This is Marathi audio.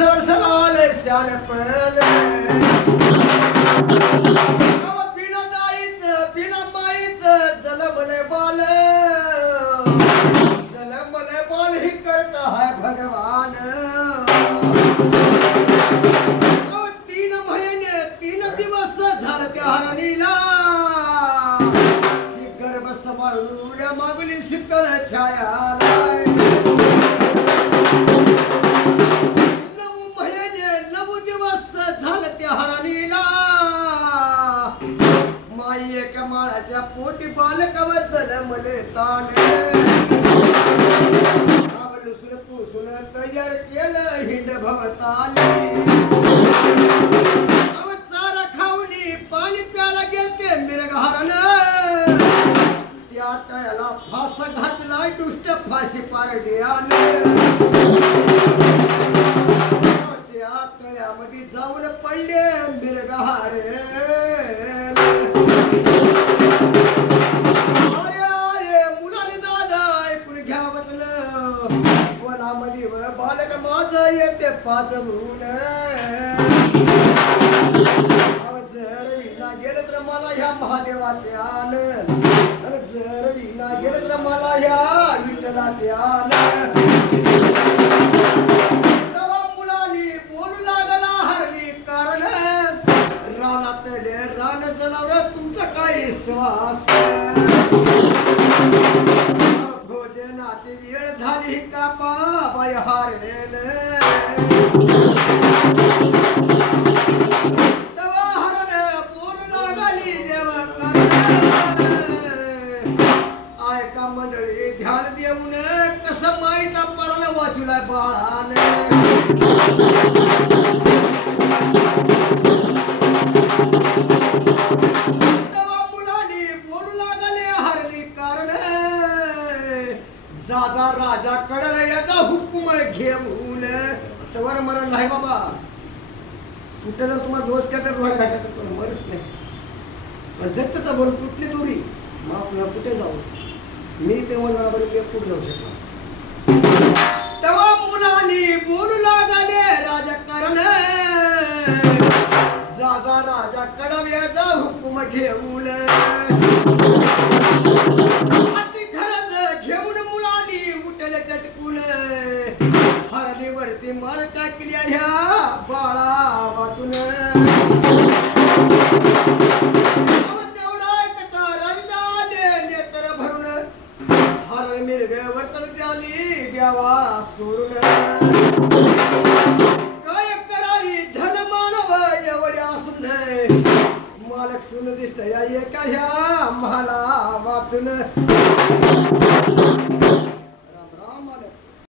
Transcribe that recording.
सरसलाल शानपण बिना दाईच बिना माईच जलमले बाल ही करता है भगवान। 3 महिने 3 दिवस झाले त्या हरणीला ही गर्भ सांभाळून उड्या मागुली शीतळ छाया 9 महिने 9 दिवस झाले त्या हरणीला माई एका माळाच्या पोटी बालकव जलमले ताने तयार केलं हिंड भवताली चारा खाऊनी पाणी प्याला गेलते मिरघारण त्या तळ्याला फास घातला दुष्ट फाशी पारड्याने त्या तळ्यामध्ये जाऊन पडले मिरघारे बालक माझ येते पाजवून जर विना गेलं तर मला ह्या महादेवाचे आन जर विना गेलं तर मला ह्या विठ्ठलाचे आन तेव्हा मुलांनी बोलू लागला हरणी कारण रानातले रान जनावर तुमचा काय श्वास भोजनाची वेळ झाली कापा बाय हारेल तेव्हा हरण बोलू लागली देव ऐका मंडळी ध्यान देऊन कसं माईचा परण वाचलाय बाळाने राजा राजा कडल याचा हुकुम घेऊन तवर मरण नाही बाबा कुठे जर तुम्हाला दोष केला तर रोड घाटात पण मरच नाही पण जत्तचा भरून तुटली दोरी मग आपल्याला कुठे जाऊ मी ते म्हणणार बरं मी कुठे जाऊ शकतो तेव्हा मुलांनी बोलू लागले राजकारण राजा राजा कडल याचा हुकुम घेऊन चटकून हरणीवरती मार टाकल्या ह्या बाळा वाचून तेवढा कथा राजा आले तर भरून हरण मिरग वर्तन त्याली द्यावा सोडून काय करावी धन मानव एवढ्या असून मालक सुन दिसत या एका ह्या मला वाचून राम राम मालक